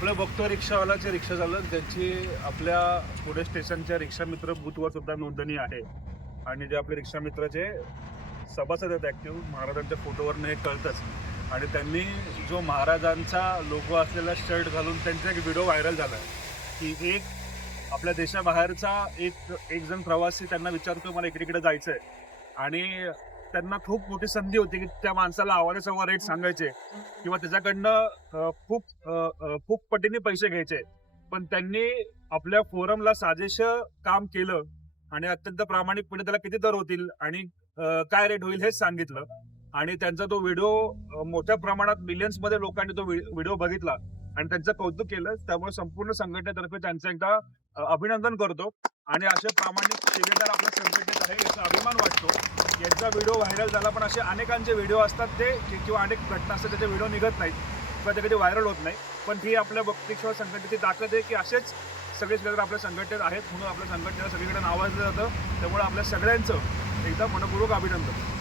आपलं बघतो रिक्षावालाचे रिक्षा चालक ज्यांची आपल्या पुणे स्टेशनच्या रिक्षा मित्र बूथवर सुद्धा नोंदणी आहे. आणि जे आपले रिक्षा मित्राचे सभासद आहेत ऍक्टिव्ह महाराजांच्या फोटोवरनं हे कळतंच. आणि त्यांनी जो महाराजांचा लोगो असलेला शर्ट घालून त्यांचा एक व्हिडिओ व्हायरल झाला की एक आपल्या देशाबाहेरचा एक एक जण प्रवासी त्यांना विचारतो मला इकडे इकडं जायचं आहे आणि त्यांना खूप मोठी संधी होती की त्या माणसाला आवारे सव्वा रेट सांगायचे. किंवा त्याच्याकडनं खूप खूप पटीने पैसे घ्यायचे. पण त्यांनी आपल्या फोरमला साजेश काम केलं आणि अत्यंत प्रामाणिकपणे त्याला किती दर होतील आणि काय रेट होईल हेच सांगितलं. आणि त्यांचा तो व्हिडिओ मोठ्या प्रमाणात मिलियन्समध्ये लोकांनी तो व्हिडिओ बघितला. आणि त्यांचं कौतुक केलं. त्यामुळे संपूर्ण संघटनेतर्फे त्यांचं एकदा अभिनंदन करतो. आणि असे प्रामाणिक सेवेदार आपल्या संघटनेत आहे याचा अभिमान वाटतो. त्याचा व्हिडिओ व्हायरल झाला पण असे अनेकांचे व्हिडिओ असतात ते किंवा अनेक घटना असतात त्याचे व्हिडिओ निघत नाहीत किंवा ते कधी व्हायरल होत नाही. पण ही आपल्या भक्तिश्वर संघटनेची ताकद आहे की असेच सगळे सेवेदार आपल्या संघटनेत आहेत म्हणून आपल्या संघटनेला सगळीकडे नावाजलं जातं. त्यामुळे आपल्या सगळ्यांचं एकदा मनपूर्वक अभिनंदन.